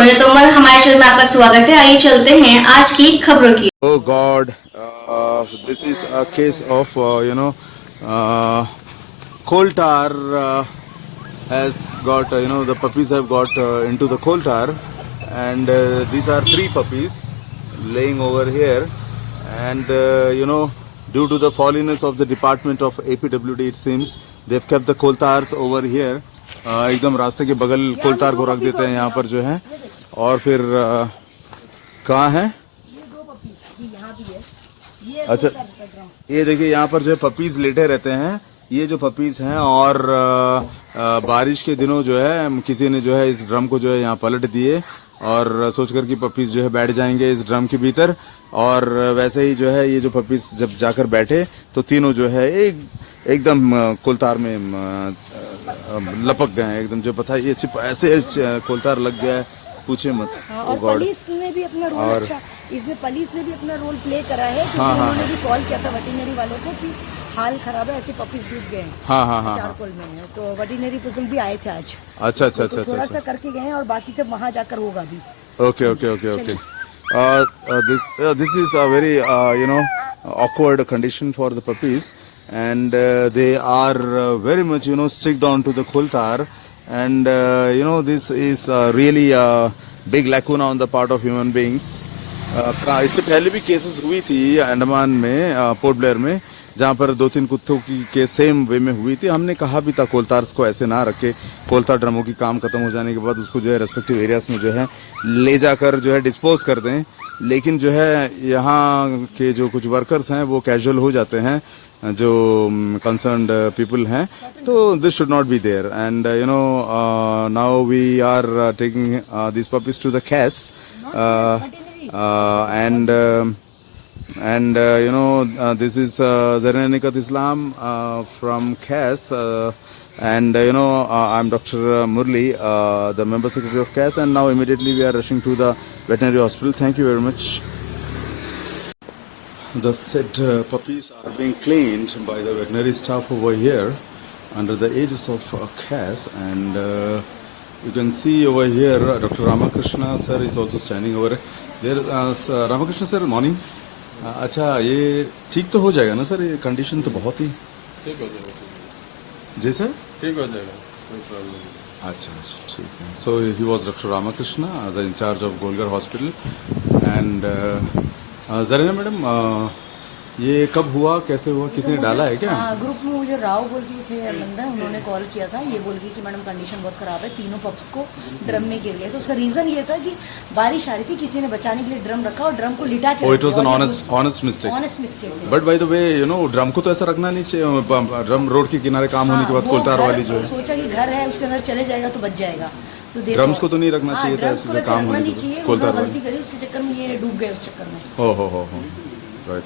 सोनिया तोमर, हमारे चैनल में आपका स्वागत है। आइए चलते हैं आज की खबरों की। Oh God, this is a case of coal tar has got the puppies have got into the coal tar, and these are three puppies laying over here, and due to the fallenness of the department of APWD, it seems they've kept the coal tars over here. एकदम रास्ते के बगल कोल तार को रख देते हैं यहाँ पर जो है, और फिर कहाँ है? अच्छा, ये देखिए यहाँ पर जो है पपीज लेटे रहते हैं, ये जो पपीज हैं, और बारिश के दिनों जो है किसी ने जो है इस ड्रम को जो है यहाँ पलट दिए और सोचकर कि पपीज जो है बैठ जाएंगे इस ड्रम के भीतर, और वैसे ही जो है ये जो पपीज जब जाकर बैठे तो तीनों जो है एकदम कोलतार में लपक गए हैं एकदम। जो पता है ये ऐसे कोलतार लग गया है, पूछे मत। और पुलिस ने भी अपना रोल अच्छा, इसमें पुलिस ने भी अपना रोल प्ले करा है, क्योंकि उन्होंने भी कॉल किया था वेटरनरी वालों को कि हाल खराब है, ऐसे पपीज डूब गए हैं। चार कोल में है, तो वेटरनरी पीपल भी आए थे आज। अच्छा अच्छा अच्छा, थोड़ा सा करके गए हैं और बाकी सब वहाँ जाकर होगा भी। Okay okay okay okay. This is a very awkward condition for the puppies, and they are very much sticked on to the coal tar, and this is really a big lacuna on the part of human beings. इससे पहले भी केसेस हुई थी अंडमान में, port Blair में, जहाँ पर 2-3 कुत्तों की केस सेम वे में हुई थी। हमने कहा भी था कोलतार्स को ऐसे ना रखे, कोलतार ड्रमों की काम खत्म हो जाने के बाद उसको जो है रेस्पेक्टिव एरियाज में जो है ले जाकर जो है डिस्पोज कर दें, लेकिन जो है यहाँ के जो कुछ वर्कर्स हैं वो कैजुअल हो जाते हैं, जो कंसर्न्ड पीपल हैं, तो this should not be there. And now we are taking this puppies to the case, and this is Zarina Nikat Islam from CAS, and I'm Dr. Murli, the member secretary of CAS, and now immediately we are rushing to the veterinary hospital. Thank you very much. The said puppies are being cleaned by the veterinary staff over here under the aegis of CAS, and you can see over here Dr. Ramakrishna sir is also standing over there. Ramakrishna sir, morning. अच्छा, ये ठीक तो हो जाएगा ना सर? ये कंडीशन तो बहुत ही ठीक हो जाएगा जी सर, ठीक हो जाएगा, कोई प्रॉब्लम नहीं। अच्छा अच्छा, ठीक है। So he was doctor Ramakrishna, the in charge of Golghar hospital. And Zarina madam, ये कब हुआ, कैसे हुआ, किसी ने डाला है क्या? ग्रुप में मुझे राव बोल के थे बंदा, उन्होंने कॉल किया था, ये बोल के कि मैडम कंडीशन बहुत खराब है, तीनों पप्स को ड्रम में गिर गए। तो उसका रीजन ये था कि बारिश आ रही थी, किसी ने बचाने के लिए ड्रम रखा और ड्रम को लिटा के, it was an honest mistake. But by the way drum को तो ऐसा रखना नहीं चाहिए, ड्रम रोड के किनारे काम होने के बाद कोलतार वाली जो है, सोचा कि घर है उसके अंदर चले जाएगा तो बच जाएगा, तो ड्रम्स को तो नहीं रखना चाहिए था ऐसे काम होने नहीं चाहिए। कोलतार गलती करी, उसके चक्कर में ये डूब गए, उस चक्कर में। हो right.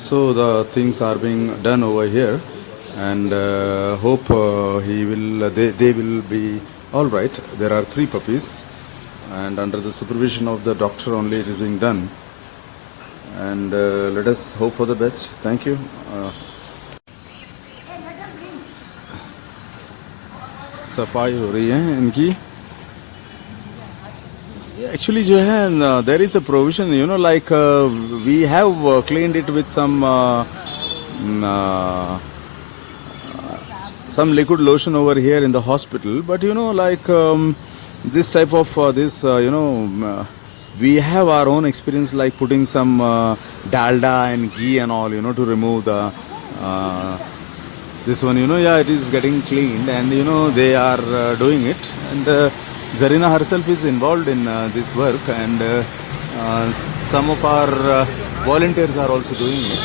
So the things are being done over here, and hope they will be all right. There are 3 puppies, and under the supervision of the doctor only it is being done. And let us hope for the best. Thank you. सफाई हो रही है इनकी। Actually जो है there is a provision, like we have cleaned it with some liquid lotion over here in the hospital, but like this type of we have our own experience, like putting some dalda and ghee and all to remove the this one, yeah, it is getting cleaned, and they are doing it, and Zarina herself is involved in this work, and some of our volunteers are also doing it.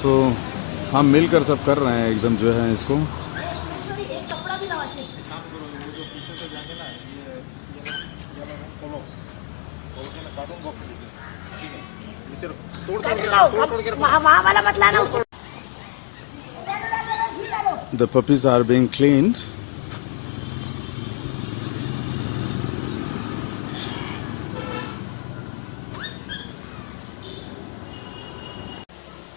So हम मिलकर सब कर रहे हैं एकदम जो है इसको। वहाँ वाला मत लाना उसको। The puppies are being cleaned.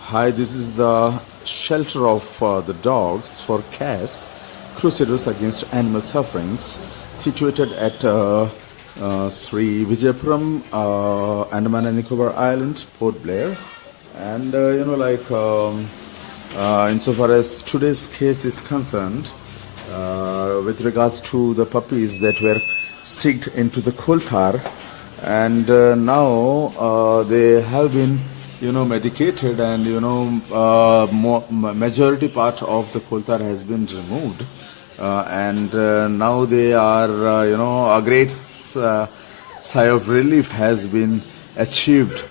Hi, this is the shelter of the dogs for CAS, Crusaders Against Animal Sufferings, situated at Sri Vijayapuram, Andaman and Nicobar Island, Port Blair. And insofar as today's case is concerned, with regards to the puppies that were sticked into the coal tar, and now they have been medicated, and majority part of the coal tar has been removed, and now they are a great sigh of relief has been achieved.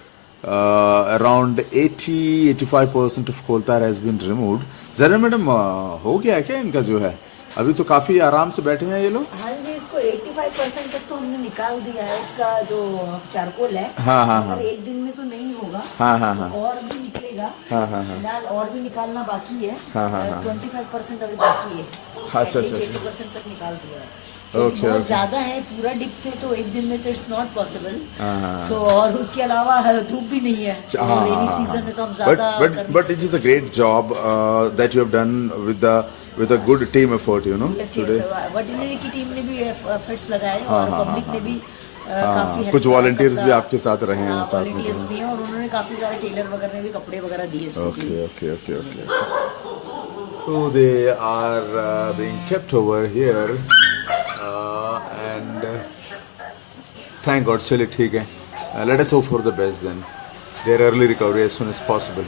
Around 80-85% of coal tar has been removed. जरा मैडम हो गया क्या इनका जो है? अभी तो काफी आराम से बैठे हैं ये लोग. हाँ जी, इसको 85% तक तो हमने निकाल दिया है. इसका जो चारकोल है, हाँ. और एक दिन में तो नहीं होगा. हाँ. और भी निकलेगा. फिलहाल और भी निकालना बाकी है. हाँ. 25% अभी बाकी है. अच्छा. 80% तक निकाल दिया है. Okay, बहुत okay. ज्यादा है, पूरा डिप थे तो एक दिन में तो इट्स नॉट पॉसिबल. तो और उसके अलावा धूप भी नहीं है. रेनी सीजन में तो हम ज्यादा. But it is a great job that you have done with a good team effort, today. Veterinary की टीम ने भी एफर्ट्स लगाए और पब्लिक ने भी काफी हेल्प. कुछ वॉलंटियर्स भी आपके साथ रहे हैं साथ में. वॉलंटियर्स भी हैं और उन्होंने काफी सारे टेलर वगैरह ने भी कपड़े वगैरह दिए इसको. Okay. So they are being kept over here, and thank God, चलिए ठीक है. Let us hope for the best then. Their early recovery as soon as possible.